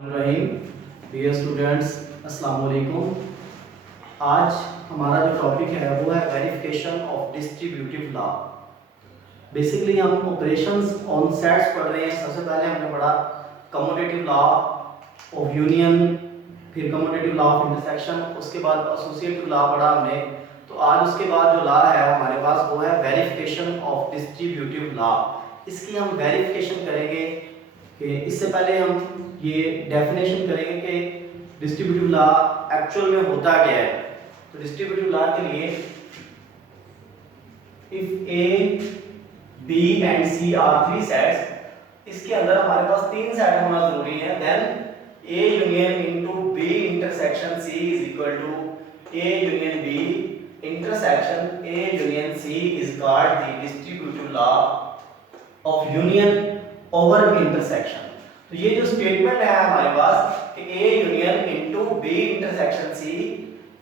रहीम dear students, अस्सलाम वालेकुम। आज हमारा जो टॉपिक है वो है verification of distributive law. Basically हम ऑपरेशंस ऑन सेट्स पढ़ रहे हैं। सबसे पहले हमने पढ़ा कम्यूटेटिव लॉ ऑफ यूनियन, फिर कम्यूटेटिव लॉ ऑफ इंटरसेक्शन, उसके बाद एसोसिएटिव लॉ पढ़ा हमने। तो आज उसके बाद जो लॉ है हमारे पास वो है वेरिफिकेशन ऑफ डिस्ट्रीब्यूटिव लॉ। इसकी हम वेरिफिकेशन करेंगे कि इससे पहले हम ये डेफिनेशन करेंगे कि डिस्ट्रीब्यूटिव लॉ एक्चुअल में होता क्या है। तो डिस्ट्रीब्यूटिव लॉ के लिए if A B and C are three sets, इसके अंदर हमारे पास तीन सेट होना जरूरी है। Then A union into B intersection C is equal to A union B intersection A union C is called the distributive law of union over intersection. तो ये जो स्टेटमेंट है हमारे पास कि A union into B intersection C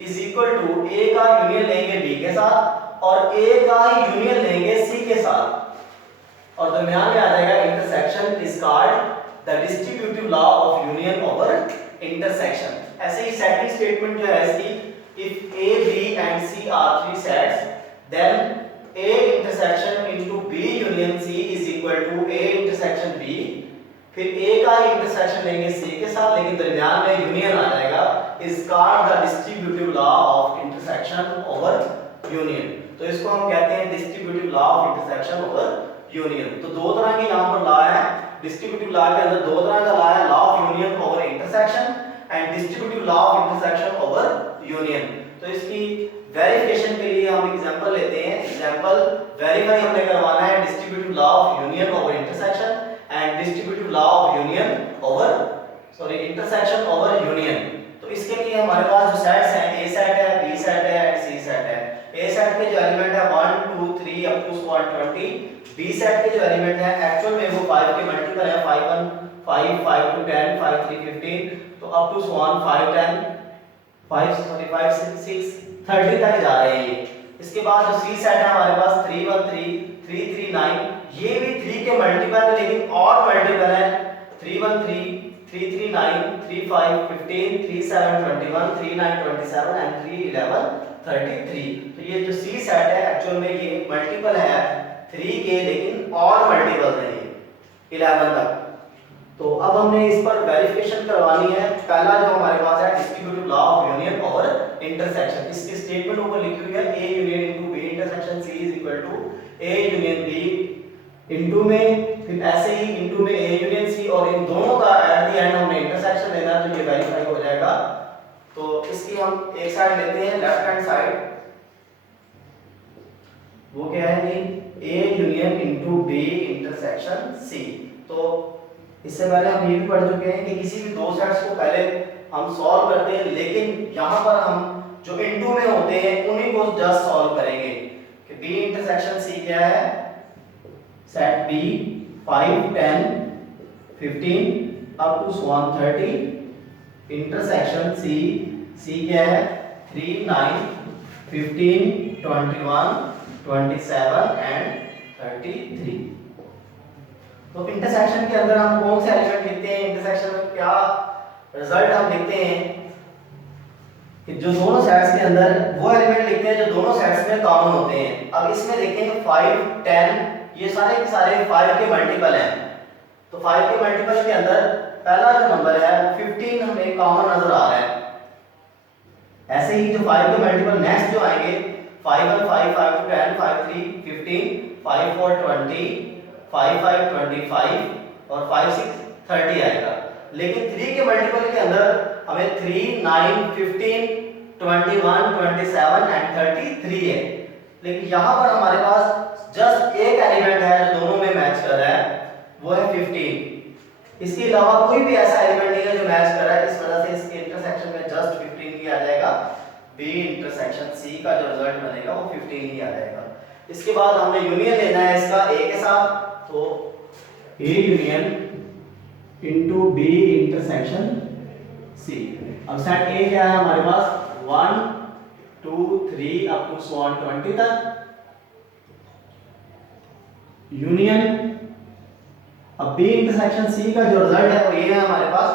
is equal to A का union लेंगे B के साथ और ए का ही यूनियन लेंगे सी के साथ और दरमियान में आ जाएगा intersection is called the distributive law of union over intersection. ऐसे ही सेकंड स्टेटमेंट जो है इसकी, if A B and C are three sets then A intersection into B union C is equal to A intersection B. फिर A का ही intersection लेंगे सी के साथ, लेकिन दरमियान में यूनियन आ जाएगा, is called the distributive law of intersection over union. तो इसको हम कहते हैं distributive law of intersection over union. तो दो तरह के यहां पर लॉ है। डिस्ट्रीब्यूटिव लॉ के अंदर दो तरह का लॉ है, law of union over intersection and distributive law of intersection over union. तो इसकी वेरिफिकेशन के लिए हम एग्जांपल लेते हैं। एग्जांपल वेरीफाई हमने करवाना है distributive law of union over intersection and distributive law of union over intersection over union. तो इसके लिए हमारे पास जो सेट्स हैं, ए सेट है, बी सेट है एंड सी सेट है। ए सेट के जो एलिमेंट है 1 2 3 अप टू 120, बी सेट के जो एलिमेंट है एक्चुअल में वो 5 के मल्टीपल है, 5 1 5 5 2 10 5 3 15, तो अप टू 1 5 10 5 6 30 तक जा रहे हैं ये। इसके बाद जो सी सेट है हमारे पास 3 1 3 3 3 9, ये भी 3 के मल्टीपल है लेकिन ऑड मल्टीपल है, 3 1 3 3 3 9 3 5 15 3 7 21 3 9 27 एंड 3 11 33। तो ये जो सी सेट है एक्चुअल में ये मल्टीपल है 3 के, लेकिन ऑड मल्टीपल है ये 11 तक। तो अब हमने इस पर वेरिफिकेशन करवानी है। पहला जो हमारे पास है distributive law of union over intersection. इसकी स्टेटमेंट ऊपर लिखी हुई है, A union into B intersection C is equal to A union B into में फिर ऐसे ही इनटू में ए यूनियन सी, और इन दोनों का एट द एंड हमने इंटरसेक्शन लेना है, तो ये वेरीफाई हो जाएगा। तो इसकी हम एक साइड लेते हैं, लेफ्ट हैंड साइड, वो क्या है कि A union into B intersection C. तो इससे पहले हम ये भी पढ़ चुके हैं कि किसी भी दो सेट्स को पहले हम सॉल्व करते हैं, लेकिन यहाँ पर हम जो इनटू में होते हैं उन्हीं को जस्ट सॉल्व करेंगे कि बी इंटरसेक्शन सी क्या है, set B 5 10 15 up to 130, intersection C, C क्या है 3 9 15 21 27 एंड 33। तो इंटरसेक्शन के अंदर हम कौन से एलिमेंट लिखते हैं, इंटरसेक्शन में क्या रिजल्ट हम लिखते हैं कि जो दोनों सेट्स के अंदर वो एलिमेंट लिखते हैं जो दोनों सेट्स में कॉमन होते हैं। अब इसमें देखें 5 10 ये सारे के सारे 5 के मल्टीपल हैं, तो 5 के मल्टीपल के अंदर पहला जो नंबर है 15 हमें कॉमन नजर आ रहा है। ऐसे ही जो 5 के मल्टीपल नेक्स्ट जो आएंगे 5 1 5 5 2 10 5 3 15 5 4 20 5 5 25 और 5 6 30 आएगा। लेकिन 3 के मल्टीपल के अंदर हमें 3 9 15 21 27 एंड 33 है, लेकिन यहाँ पर हमारे पास जस्ट एक एलिमेंट है जो दोनों में मैच कर रहा है, वो है 15। इसके अलावा कोई भी ऐसा एलिमेंट नहीं है जो मैच कर रहा है, इस वजह से इसके इंटरसेक्शन में जस्ट 15 ही आ जाएगा। बी इंटरसेक्शन सी का जो रिजल्ट बनेगा वो 15 ही आ जाएगा। इसके बाद हमने यूनियन लेना है इसका ए के साथ, तो A union into B intersection C. अब सेट ए क्या है हमारे पास 1 2 3 अप टू 120 तक, यूनियन अब बी इंटरसेक्शन सी का जो रिजल्ट है वो ये है हमारे पास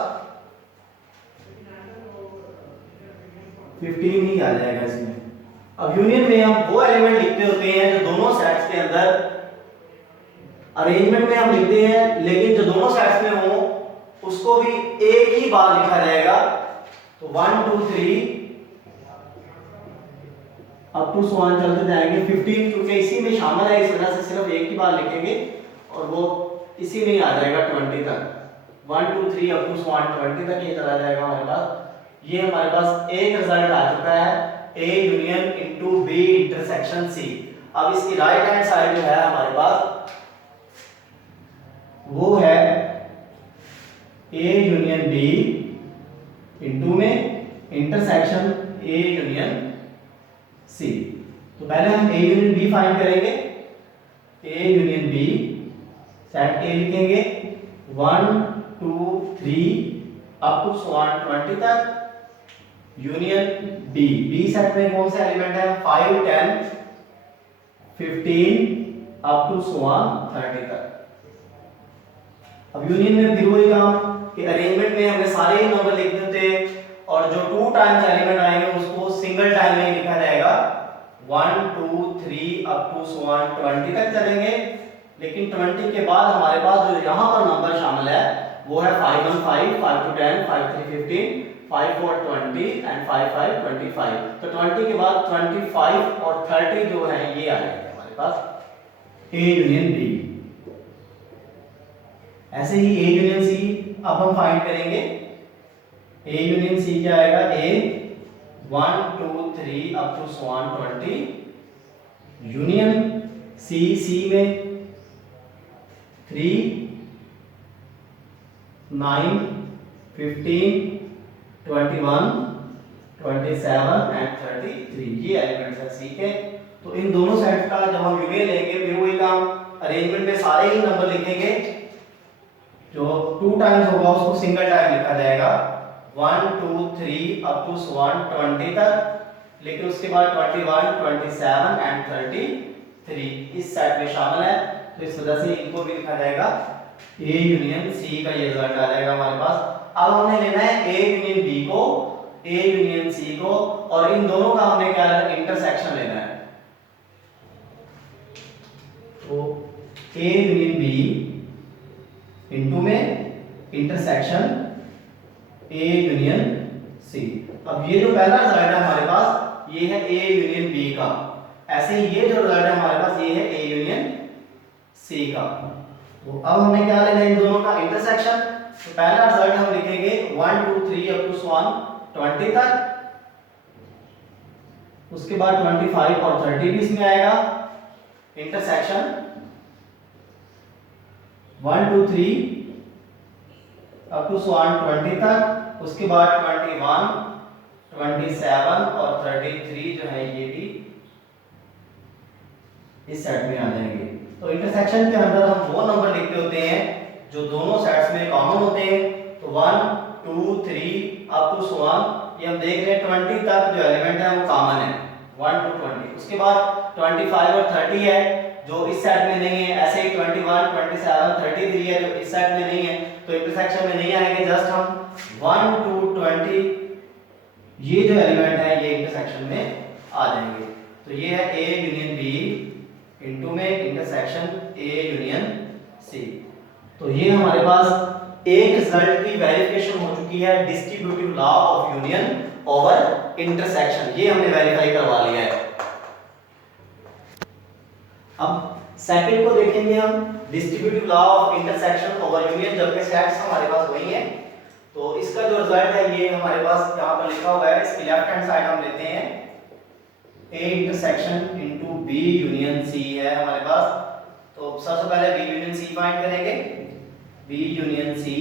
15 ही आ जाएगा इसमें। अब यूनियन में हम वो एलिमेंट लिखते होते हैं जो दोनों सेट्स के अंदर, अरेंजमेंट में हम लिखते हैं लेकिन जो दोनों सेट्स में हो उसको भी एक ही बार लिखा जाएगा। तो 1 2 3 अप टू सो ऑन चलते जाएंगे। 15 क्योंकि इसी में शामिल है इस वजह से सिर्फ एक ही बार लिखेंगे और वो इसी में ही आ जाएगा 20 तक। 1 2 3 अप टू सो ऑन 20 तक ये चला जाएगा हमारे पास। ये हमारे पास एक रिजल्ट आ चुका है, A union into B intersection C। अब इसकी राइट हैंड साइड जो है हमारे पास वो है A यूनियन B इनटू में इंटरसेक्शन A यूनियन C। तो पहले हम A यूनियन B फाइंड करेंगे। A union B set A लिखेंगे 1 2 3 अप टू सो ऑन 20 तक यूनियन B। B सेट में कौन से एलिमेंट है? 5 10 15 अप टू सो ऑन 30 तक। अब यूनियन में फिर वही काम कि अरेंजमेंट में हमने सारे ही नंबर लिखने होते और जो 2 टाइम्स एलिमेंट आएंगे उसको सिंगल टाइम में लिखा जाएगा। 1 2 3 अप टू सो ऑन 20 तक चलेंगे, लेकिन 20 के बाद हमारे पास जो यहाँ पर नंबर शामिल है वो है 5 1 5 5 2 10 5 3 15 5 4 20 एंड 5 5 25। तो 20 के बाद 25 और 30 जो है ये आ जाएंगे हमारे पास A यूनियन B। ऐसे ही A यूनियन C अब हम फाइंड करेंगे। A यूनियन C क्या आएगा? A 1 2 3 up to so on 20 union C में 3 9 15 21 27 एंड 33 ये एलिमेंट्स है C के। तो इन दोनों सेट का जब हम यूनियन लेंगे फिर वही काम, अरेंजमेंट में सारे ही नंबर लिखेंगे, जो 2 टाइम्स होगा उसको सिंगल टाइम लिखा जाएगा 1 2 3 अप टू सो ऑन 20 तक, लेकिन उसके बाद 21 27 एंड 33 इस सेट में शामिल है। तो इस वजह से इनको भी लिखा जाएगा A यूनियन C का ये रिजल्ट आ जाएगा हमारे पास। अब हमने लेना है A यूनियन B को, A यूनियन C को, और इन दोनों का हमने क्या है? इंटरसेक्शन लेना है। तो A यूनियन B इनटू में इंटरसेक्शन A यूनियन C। अब ये जो पहला रिजल्ट है हमारे पास ये है A यूनियन B का। ऐसे ही ये जो रिजल्ट है हमारे पास ये है A यूनियन C का। तो अब हमें क्या लेना है? इन दोनों का इंटरसेक्शन। तो पहला रिजल्ट हम लिखेंगे 1 2 3 अप टू सो ऑन 20 तक, उसके बाद 25 और 30 भी इसमें आएगा। Intersection 1 2 3 up to so on 20 तक, उसके बाद 21 27 और 33 जो है ये भी इस सेट में आ जाएंगे। तो इंटरसेक्शन के अंदर हम वो नंबर लिखते होते हैं जो दोनों सेट्स में कॉमन होते हैं। तो 1 2 3 अप टू सो ऑन, ये हम देख रहे हैं 20 तक जो एलिमेंट है वो कॉमन है 1 टू 20। उसके बाद 25 और 30 है जो इस सेट में नहीं है। ऐसे ही 21 27 33 है जो इस सेट में नहीं है, तो इंटरसेक्शन में नहीं आएंगे। जस्ट हम 1 टू 20 ये जो एलिमेंट है ये इंटरसेक्शन में आ जाएंगे। तो ये है A यूनियन B इनटू में इंटरसेक्शन A यूनियन C। तो ये हमारे पास एक रिजल्ट की वेरिफिकेशन हो चुकी है, distributive law of union over intersection, ये हमने वेरीफाई करवा लिया है। अब सेकंड को देखेंगे हम, distributive law of intersection over union, जबकि सेट्स हमारे पास वही है। तो इसका जो रिजल्ट है ये हमारे पास यहाँ पर लिखा हुआ है। इसकी लेफ्ट हैंड साइड हम लेते हैं A intersection into B union C है हमारे पास। तो सबसे पहले B यूनियन C फाइंड करेंगे। B union C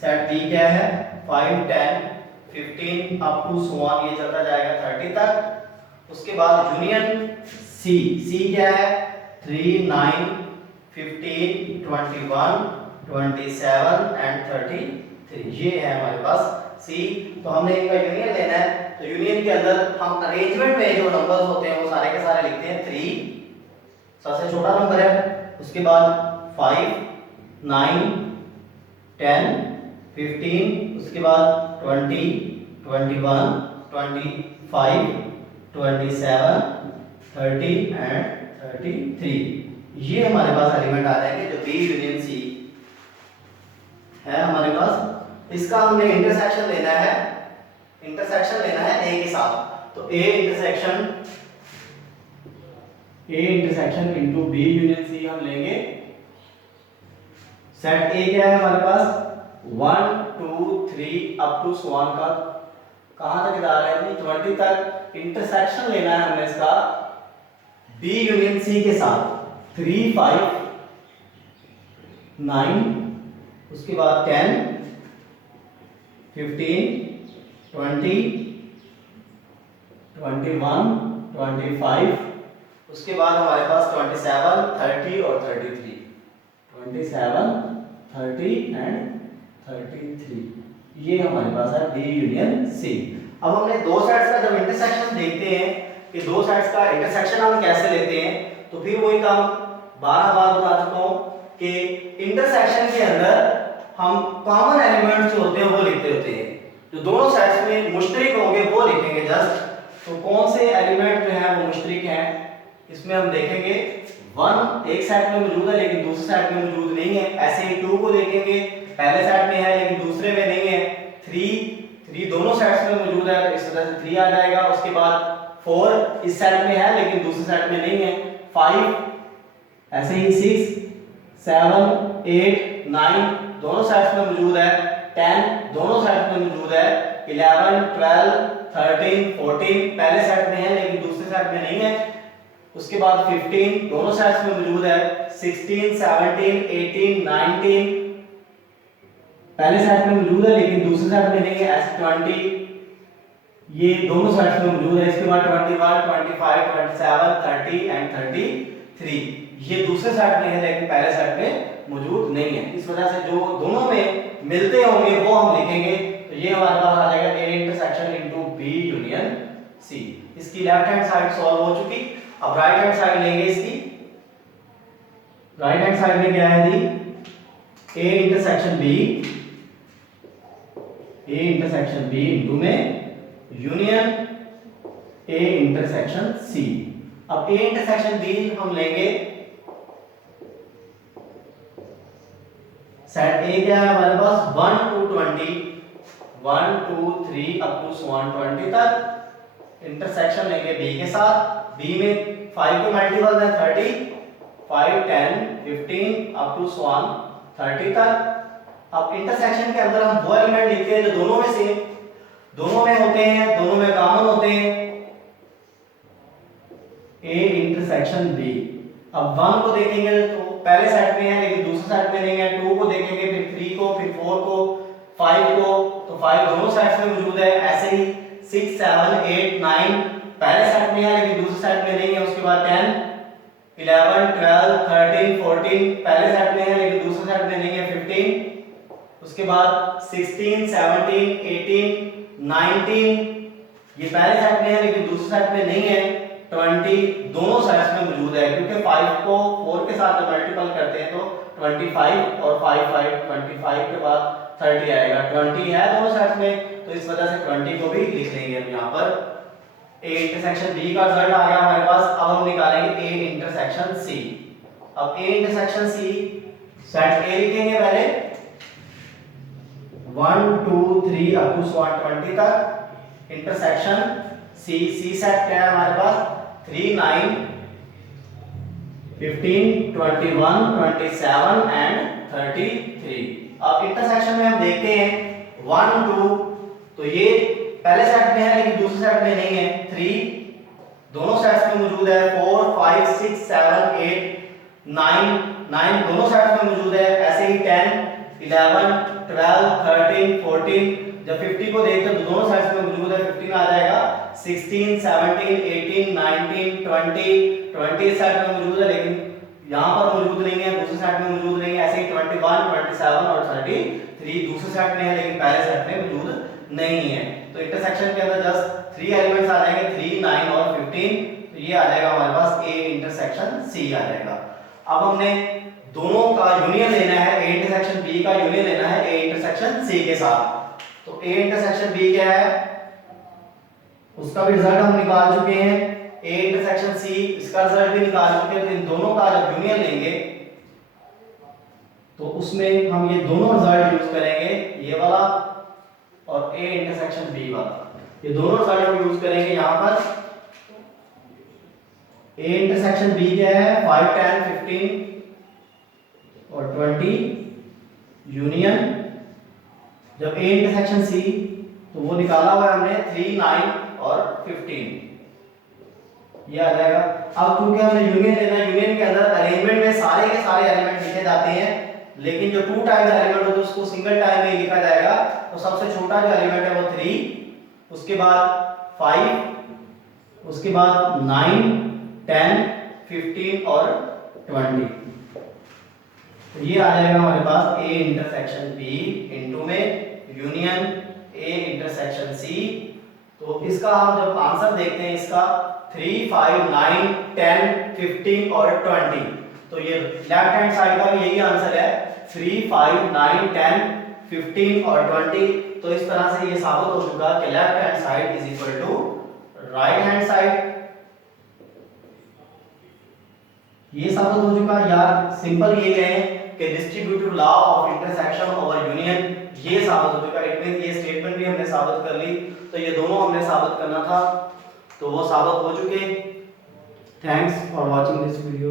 set B क्या है? 5 10 15 अप टू सो ऑन ये चलता जाएगा 30 तक। उसके बाद यूनियन C क्या है? 3 9 15 21 27 एंड 33 ये है हमारे पास C। तो हमने इनका यूनियन लेना है। तो यूनियन के अंदर हम अरेंजमेंट में जो नंबर्स होते हैं वो सारे के सारे लिखते हैं। 3 सबसे छोटा नंबर है, उसके बाद 5 9 10 15, उसके बाद 20 21 25 5, 27, 30 एंड 33। ये हमारे पास एलिमेंट आ जाएंगे जो बी यूनियन सी है हमारे पास। इसका हमने इंटरसेक्शन लेना है, इंटरसेक्शन लेना है ए के साथ। तो A intersection into B union C हम लेंगे। सेट ए क्या है हमारे पास 1 2 3 अप टू स्वान का कहां तक जा रहा है 20 तक। इंटरसेक्शन लेना है हमें इसका बी यूनियन सी के साथ 3 5 9, उसके बाद 10 15 20 21 25, उसके बाद हमारे पास 27 30 और 33, 27 30 एंड 33, ये हमारे पास है बी यूनियन सी। अब हमने दो साइड्स का जब इंटरसेक्शन देखते हैं कि दो साइड्स का इंटरसेक्शन हम कैसे लेते हैं, तो फिर वही काम 12 बार बता चुका हूं कि इंटरसेक्शन के अंदर हम कॉमन एलिमेंट्स जो होते हैं वो लिखते होते हैं, जो दोनों साइड्स में मुश्तरक होंगे वो लिखेंगे जस्ट। तो कौन से एलिमेंट जो है वो मुश्तरक हैं इसमें हम देखेंगे। 1 एक साइड में मौजूद है लेकिन दूसरी साइड में मौजूद नहीं है, ऐसे ही 2 को देखेंगे पहले साइड में है लेकिन दूसरे में नहीं है। 3 दोनों साइड्स में मौजूद है तो इस वजह से 3 आ जाएगा। उसके बाद 4 इस साइड में है लेकिन दूसरी साइड में नहीं है। 5 ऐसे ही 6 7 8 9 दोनों साइड्स में मौजूद है। 10 दोनों साइड्स में मौजूद है। 11 12 13 14 पहले साइड में है लेकिन दूसरी साइड में नहीं है। उसके बाद 15 दोनों साइड्स में मौजूद है। 16 17 18 19 पहले साइड में मौजूद है लेकिन दूसरी साइड में नहीं है। ऐसे 20 ये दोनों साइड्स में मौजूद है। इसके बाद 21 25 27 30 एंड 33 ये दूसरे साइड में है लेकिन पहले साइड में मौजूद नहीं है। इस वजह से जो दोनों में मिलते होंगे वो हम लिखेंगे। तो ये हमारे पास आ जाएगा A intersection into B union C. इसकी लेफ्ट हैंड साइड सॉल्व हो चुकी। अब राइट हैंड साइड लेंगे इसकी। राइट हैंड साइड में क्या है दी ए इंटरसेक्शन बी इनटू में यूनियन ए इंटरसेक्शन सी। अब ए इंटरसेक्शन बी हम लेंगे। सेट ए क्या है हमारे पास 1 to 20 1 2 3 अप टू 20 तक। इंटरसेक्शन लेंगे बी के साथ। बी में 5 के मल्टीपल है 30 5 10 15 अप टू 30 तक। अब इंटरसेक्शन के अंदर हम वो एलिमेंट लिखते हैं जो दोनों में सेम दोनों में होते हैं, दोनों में कॉमन होते हैं। A intersection B. अब 1 को देखेंगे तो पहले साइड में है लेकिन दूसरी साइड में नहीं है। 2 को देखेंगे फिर 3 को फिर 4 को 5 को, तो 5 दोनों साइड्स में मौजूद है। ऐसे ही 6 7 8 9 पहले साइड में है लेकिन दूसरी साइड में नहीं है। उसके बाद 10 11 12 13 14 पहले साइड में है लेकिन दूसरी साइड में नहीं है। 15 उसके बाद 16 17 18 19 ये पहले साइड में है लेकिन दूसरी साइड में नहीं है। 20 दोनों साइड्स में मौजूद है क्योंकि 5 को 4 के साथ मल्टीपल करते हैं तो 25 और 5 5 25 के बाद 30 आएगा। 20 है दोनों साइड्स में तो इस वजह से 20 को भी लिख लेंगे हम यहाँ पर। ए इंटरसेक्शन बी का रिजल्ट आ गया हमारे पास। अब हम निकालेंगे ए इंटरसेक्शन सी। अब ए इंटरसेक्शन सी सेट ए लिखेंगे पहले 1 2 3 अप टू 20 तक। इंटरसेक्शन सी सेट क्या है हमारे पास 3 9 15 21 27 एंड 33। अब इंटरसेक्शन में हम देखते हैं 1 2 तो ये पहले साइड में है लेकिन दूसरी साइड में नहीं है। 3 दोनों साइड्स में मौजूद है। 4 5 6 7 8 9 दोनों साइड्स में मौजूद है। ऐसे ही 10 11 12 13 14 जब 50 को देखते हैं तो दोनों साइड्स में मौजूद है। 15 आ जाएगा। 16 17 18 19 20 इस साइड में मौजूद है लेकिन यहाँ पर मौजूद नहीं है, दूसरी साइड में मौजूद नहीं है। ऐसे ही 21 27 और 33 दूसरी साइड में है लेकिन पहले साइड में मौजूद नहीं है। तो इंटरसेक्शन के अंदर जस्ट 3 एलिमेंट्स आ जाएंगे 3 9 और 15। तो ये आ जाएगा हमारे पास ए इंटरसेक्शन सी आ जाएगा। अब हमने दोनों का यूनियन लेना है। ए इंटरसेक्शन बी का यूनियन लेना है ए इंटरसेक्शन सी के साथ। तो ए इंटरसेक्शन बी क्या है उसका भी रिजल्ट हम निकाल चुके हैं। ए इंटरसेक्शन सी, इसका रिजल्ट भी निकाल चुके हैं। तो इन दोनों का जब यूनियन लेंगे तो उसमें हम ये दोनों रिजल्ट यूज करेंगे, ये वाला और ए इंटरसेक्शन बी वाला, ये दोनों रिजल्ट हम यूज करेंगे यहां पर। ए इंटरसेक्शन बी क्या है, 5 10 15 और 20 यूनियन। जब ए इंटरसेक्शन सी, तो वो निकाला हुआ है हमने 3 9 और 15, ये आ जाएगा। अब क्योंकि हमने यूनियन लेना है, यूनियन के अंदर अरेंजमेंट में सारे के सारे एलिमेंट लिखे जाते हैं, लेकिन जो 2 टाइम्स एलिमेंट होता है उसको सिंगल टाइम में लिखा जाएगा। तो सबसे छोटा जो एलिमेंट है वो 3, उसके बाद 5, उसके बाद 9 10 15 और 20। तो ये आ जाएगा हमारे पास ए इंटरसेक्शन बी इनटू में यूनियन ए इंटरसेक्शन सी। तो इसका हम जब आंसर देखते हैं इसका 3 5 9 10 15 और 20, तो ये लेफ्ट हैंड साइड का भी यही आंसर है, 3 5 9 10 15 और 20। तो इस तरह से ये साबित हो चुका कि left hand side is equal to right hand side. ये साबित हो चुका यार, सिंपल ये है कि distributive law of intersection over union, ये साबित हो चुका। इट मींस ये स्टेटमेंट भी हमने साबित कर ली, तो ये दोनों हमने साबित करना था, तो वो साबित हो चुके। Thanks for watching this video.